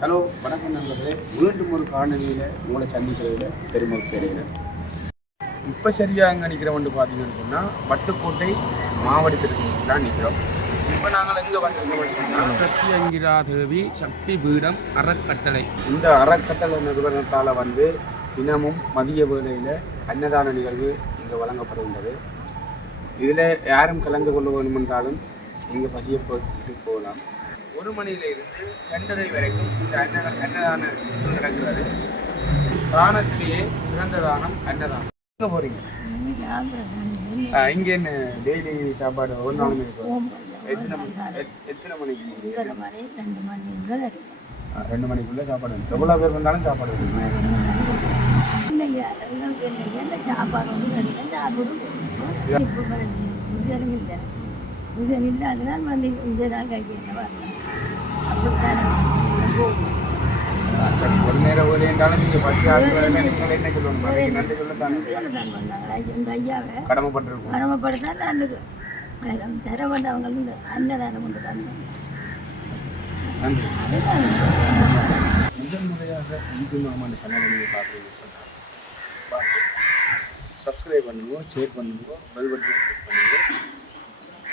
Hello வணக்கம் நண்பர்களே. மீண்டும் ஒரு காணொலியில் உங்களை சந்திக்கிறதுல பெருமகிழ்ச்சி அடைகிறேன் இப்போ சரியாக அங்கே நிற்கிறவன் பார்த்தீங்கன்னு சொன்னால் வட்டுக்கோட்டை மாவட்டத்திற்கு தான் நிற்கிறோம் இப்போ நாங்கள் எங்கே வந்திருக்கோம்னு சொன்னால் சத்தியங்கிரா தேவி சக்தி பீடம் அறக்கட்டளை. இந்த அறக்கட்டளை நிறுவனத்தால் வந்து தினமும் மதிய வேளையில் அன்னதான நிகழ்வு இங்கே வழங்கப்படுகின்றது. இதில் யாரும் கலந்து கொள்ள வேண்டுமென்றாலும் இங்கே பசியை போட்டு போகலாம். ஒரு மணியிலிருந்து ரெண்டரை வரைக்கும் இந்த அன்ன அன்னதான நடக்கிறது. தானத்திலேயே சிறந்த தானம் அன்னதானம். எங்கே போகிறீங்க இங்கே என்ன டெய்லி சாப்பாடு ஒரு இருக்கும் எத்தனை மணி எத்- எத்தனை மணிக்கு ரெண்டு மணிக்குள்ளே சாப்பாடு. எவ்வளோ பேர் வந்தாலும் சாப்பாடு வேணும். அதனால் வந்து இந்த நாள் கைக்கு என்ன ஒரு நேரம் ஒரு என்றாலும் நீங்கள் பத்து ஆட்கள் நீங்கள் என்ன சொல்லணும் நன்றி சொல்ல தானே தான் கடமைப்பட்டிருக்கோம். கடமைப்படுத்தா அந்த தர அன்னதானம் கொண்டு நன்றி. முதல் முறையாக இந்து சேனலை நீங்கள் பார்க்குறீங்கன்னு சொன்னால் சப்ஸ்கிரைப் பண்ணுங்க ஷேர் பண்ணுங்க பெல் பட்டன் கிளிக் பண்ணுங்க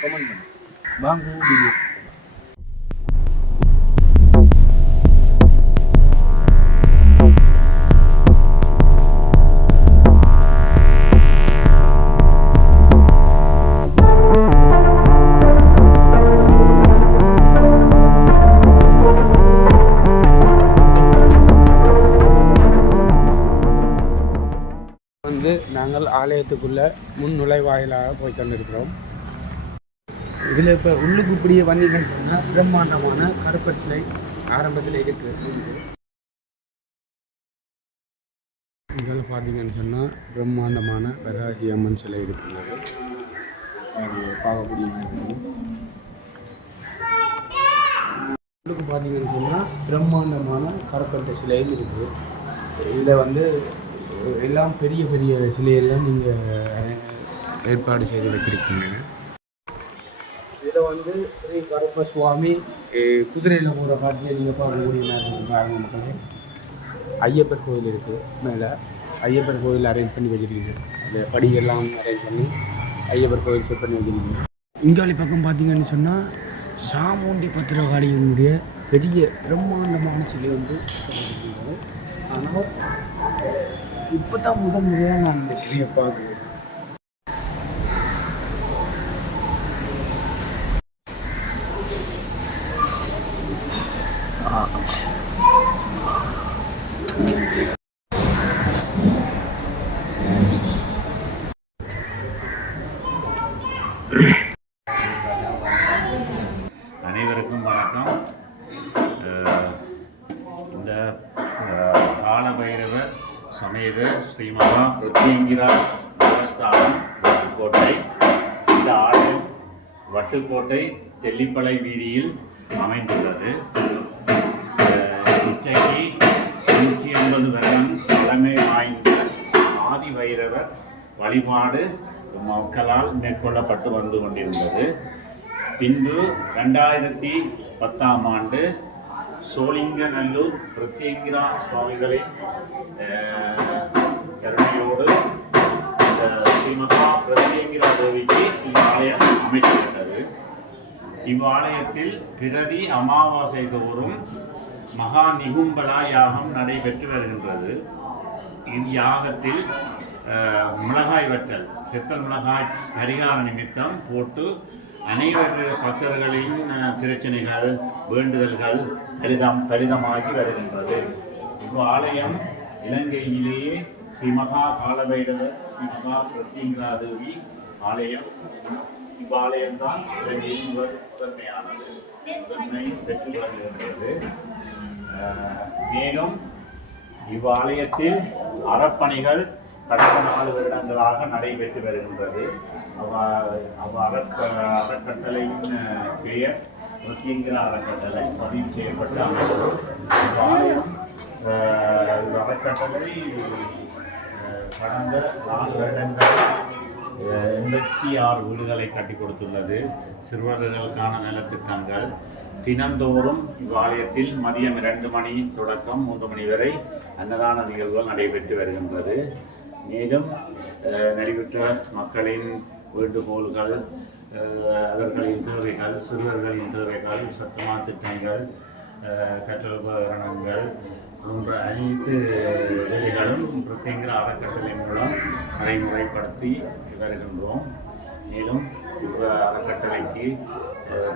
கமெண்ட் பண்ணுங்க. வாங்க வீடியோ ஆலயத்துக்குள்ளே முன் நுழைவாயிலாக போய் கொண்டிருக்கிறோம் இதில் இப்போ உள்ளுக்கு இப்படியே வந்தீங்கன்னு சொன்னால் பிரம்மாண்டமான கருப்பர் சிலை ஆரம்பத்தில் இருக்குது இதில் பார்த்தீங்கன்னு சொன்னால் பிரம்மாண்டமான வராகி அம்மன் சிலை இருக்கிறது அது பார்க்கக்கூடிய உள்ளுக்கு பார்த்தீங்கன்னு சொன்னால் பிரம்மாண்டமான கருப்பட்ட சிலையும் இருக்குது இதில் வந்து எல்லாம் பெரிய பெரிய சிலையெல்லாம் நீங்கள் ஏற்பாடு செய்து வச்சிருக்கீங்க இதில் வந்து ஸ்ரீ கருப்ப சுவாமி குதிரையில் போகிற காட்டியை நீங்கள் பார்க்கக்கூடிய நேரம் பாருங்க மக்களே ஐயப்பர் கோயில் இருக்குது மேலே. ஐயப்பர் கோயில் அரேஞ்ச் பண்ணி வச்சிருக்கீங்க. அந்த படியெல்லாம் அரேஞ்ச் பண்ணி ஐயப்பர் கோயில் செட் பண்ணி வச்சிருக்கீங்க. இங்காலி பக்கம் பார்த்தீங்கன்னு சொன்னால் சாமுண்டி பத்திரகாளியினுடைய பெரிய பிரம்மாண்டமான சிலை வந்து. ஆனால் இப்போ தான் முதல் முறையாக நான் இந்த சிலையை பார்க்குறேன். அனைவருக்கும் வணக்கம். இந்த சமேத ஸ்ரீமகா பிரத்யங்கிரா தேவஸ்தானம் வட்டுக்கோட்டை. இந்த ஆலயம் வட்டுக்கோட்டை தெல்லிப்பளை வீதியில் அமைந்துள்ளது. இன்றைக்கு நூற்றி எண்பது வருடம் பழமை வாய்ந்த ஆதி வைரவர் வழிபாடு மக்களால் மேற்கொள்ளப்பட்டு வந்து கொண்டிருந்தது. பின்பு ரெண்டாயிரத்தி பத்தாம் ஆண்டு சோழிங்கநல்லூர் பிரத்யங்கிரா சுவாமிகளின் கருணையோடு இந்த ஸ்ரீமகா பிரத்யங்கிரா தேவிக்கு இந்த ஆலயம் அமைக்கப்பட்டது. இவ்வாலயத்தில் பிரதி அமாவாசை தோறும் மகா நிகும்பலா யாகம் நடைபெற்று வருகின்றது. இவ்யாகத்தில் மிளகாய் வற்றல் செத்த மிளகாய் பரிகார நிமித்தம் போட்டு அனைவர் பக்தர்களின் பிரச்சனைகள் வேண்டுதல்கள் பரிதம் பரிதமாகி வருகின்றது. இவ்வாலயம் இலங்கையிலேயே ஸ்ரீ மகா காலபைரவர் ஸ்ரீ மகா பிரத்யங்கரா தேவி ஆலயம். இவ்வாலயம் தான் இலங்கையின் முதன்மையானது முதன்மை பெற்று வருகின்றது. மேலும் இவ்வாலயத்தில் அறப்பணிகள் கடந்த நாலு வருடங்களாக நடைபெற்று வருகின்றது. அவ- அறக்க அறக்கட்டளையின் பெயர் பிரத்யங்கிற அறக்கட்டளை பதிவு செய்யப்பட்ட அமைப்பு. இவ்வாலயம் அறக்கட்டளை கடந்த நாலு வருடங்கள் எண்பத்தி ஆறு வீடுகளை கட்டி கொடுத்துள்ளது. சிறுவர்களுக்கான நலத்திட்டங்கள் தினந்தோறும் இவ்வாலயத்தில் மதியம் இரண்டு மணி தொடக்கம் மூன்று மணி வரை அன்னதான நிகழ்வுகள் நடைபெற்று வருகின்றது. மேலும் நடைபெற்ற மக்களின் வேண்டுகோள்கள் அவர்களின் தேவைகள் சிறுவர்களின் தேவைகள் சத்துமா திட்டங்கள் அஹ், கற்றல் உபகரணங்கள் போன்ற அனைத்து வேலைகளும் பிரத்யேக அறக்கட்டளை மூலம் நடைமுறைப்படுத்தி வருகின்றோம். மேலும் இவ்வ அறக்கட்டளைக்கு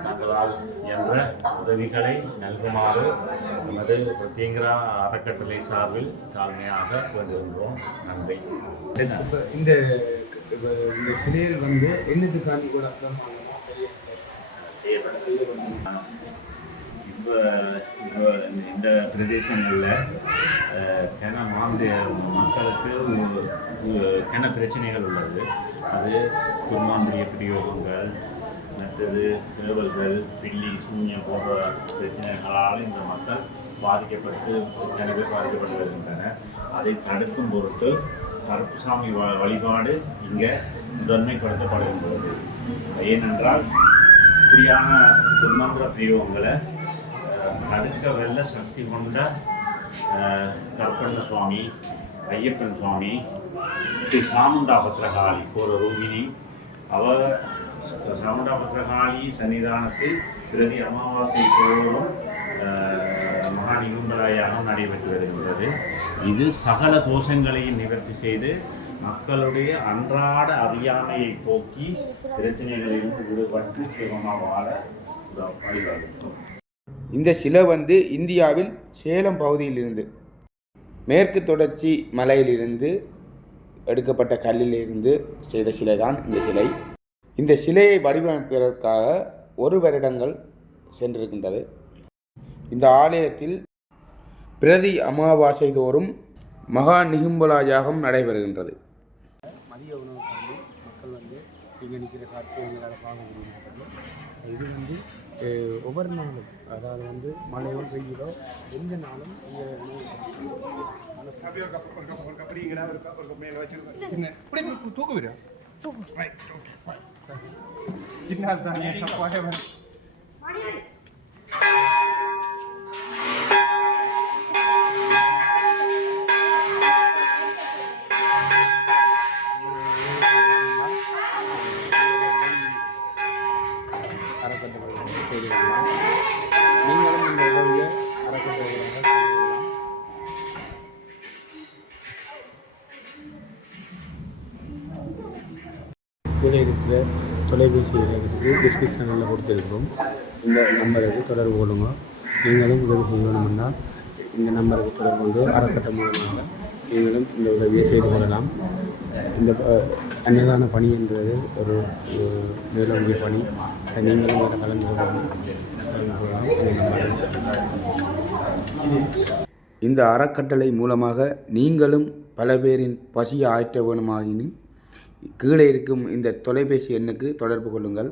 தங்களால் என்ற உதவிகளை நல்குமாறு நமது பிரத்யேகரா அறக்கட்டளை சார்பில் தாழ்மையாக வேண்டுகின்றோம். நன்றி. இந்த இப்போ இந்த சிலையில் வந்து என்னத்துக்காண்டி கூட பிரமாண்டமா இப்போ இந்த பிரதேசங்களில் கிண மாந்திய மக்களுக்கு ஒரு- கிண பிரச்சனைகள் உள்ளது. அது குர்மாந்திரிய பிரயோகங்கள் மற்றது தேவல்கள் பில்லி சூன்யம் போன்ற பிரச்சனைகளால் இந்த மக்கள் பாதிக்கப்பட்டு எத்தனை பேர் பாதிக்கப்பட்டு வருகின்றனர். அதை தடுக்கும் பொருட்டு கருப்புசாமி வ வழிபாடு இங்கே முதன்மைப்படுத்தப்படுகின்றது ஏனென்றால் இப்படியான துர்மந்திர பிரயோகங்களை அஹ், தடுக்க வெல்ல சக்தி கொண்ட கற்பண்ண சுவாமி ஐயப்பன் சுவாமி ஸ்ரீ சாமுண்டா பத்திரகாளி ஒரு ரூபினி அவ சாமுண்டா பத்திரகாளி சன்னிதானத்தில் பிரதி அமாவாசை தோறும் மகா நிகும்பலாயாகம் நடைபெற்று வருகின்றது. இது சகல தோஷங்களையும் நிவர்த்தி செய்து மக்களுடைய அன்றாட அறியாமையை போக்கி பிரச்சனைகளிலிருந்து விடுபட்டு சுகமாக வாழ வழிவகுக்கும். இந்த சிலை வந்து இந்தியாவில் சேலம் பகுதியிலிருந்து மேற்கு தொடர்ச்சி மலையிலிருந்து எடுக்கப்பட்ட கல்லிலிருந்து செய்த சிலை தான் இந்த சிலை. இந்த சிலையை வடிவமைப்பதற்காக ஒரு வருடங்கள் சென்றிருக்கின்றது. இந்த ஆலயத்தில் பிரதி அமாவாசை தோறும் மகா நிகும்பலா யாகம் நடைபெறுகின்றது. மதிய உணவுக்காண்டி மக்கள் வந்து இங்கே நிற்கிற காட்சி எங்களால் பார்க்க முடியுது. இது வந்து ஒவ்வொரு நாளும் அதாவது வந்து மழையோ வெயிலோ எந்த நாளும் இங்கே தூக்கு தொலைபேசி இலக்கத்துக்கு டிஸ்கிரிப்ஷனில் கொடுத்துருக்கிறோம். இந்த நம்பருக்கு தொடர்பு கொள்ளுங்க. நீங்களும் உதவி செய்யணும்னா இந்த நம்பருக்கு தொடர்பு கொண்டு அறக்கட்ட மூலமாக நீங்களும் இந்த உதவியை செய்து கொள்ளலாம். இந்த அன்னதான பணி என்றது ஒரு ஒரு மேலோங்கிய பணி. நீங்களும் அதில் கலந்து கொள்ளலாம். இந்த இந்த அறக்கட்டளை மூலமாக நீங்களும் பல பேரின் பசியை ஆற்ற வேணுமாயினும் கீழே இருக்கும் இந்த தொலைபேசி எண்ணுக்கு தொடர்பு கொள்ளுங்கள்.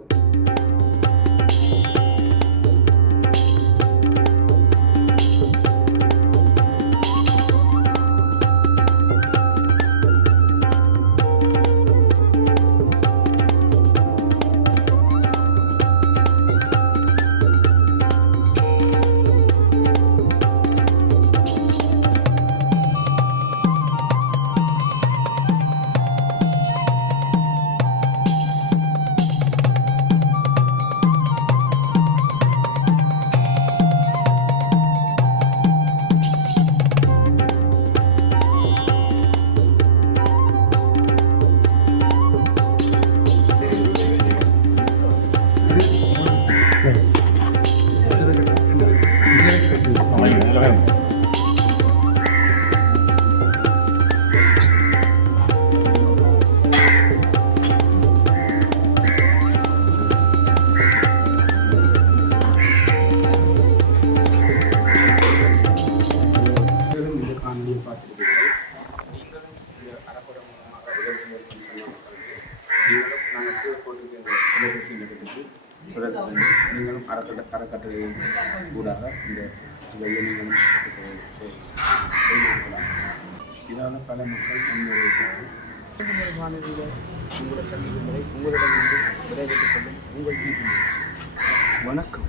அறக்கட்ட அறக்கட்டளை அறக்கட்டளையின் ஊடாக இந்த உதவியை நீங்களும் பெற்றுக்கொள்ள- இதால் பல மக்கள் முன்னேறியிருக்கிறார்கள் உங்களை சந்திக்கும் முறை உங்களிடமிருந்து விடைபெற்றுக் கொள்ளும் உங்கள் வணக்கம்